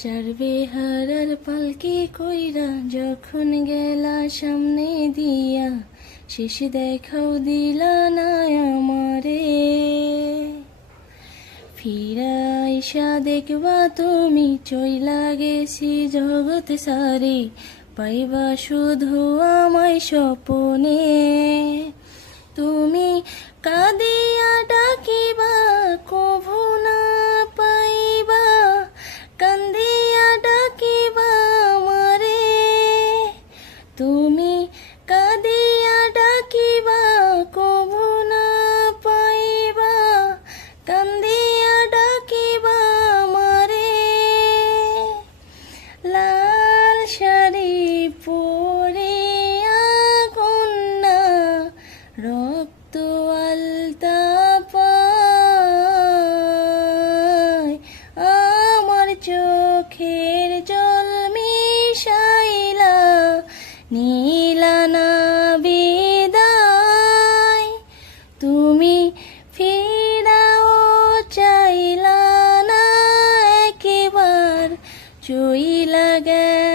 চারবে হারার পালকি কইরা যখন গেলা সামনে দিয়া, শেষ দেখাও দিলা না আমারে। ফিরাইসা দেখবা তুমি চইলা গেছি জগৎ সারে, পাইবা শুধু আমায় স্বপনে। তুমি কাঁদিয়া ডাকিবা কভু না পাইবা, কান্দিয়া ডাকিবা আমারে। তুমি কাঁদিয়া ডাকিবা কভু না পাইবা, কান্দিয়া ডাকিবা আমারে। লাল শাড়ি পরিয়া কন্যা রক্ত আলতা পায়, আমার চোখের জল মিশাইলা নীলা না বিদায়। তুমি ফিরাও চাইলা না একবার, চইলা গেলা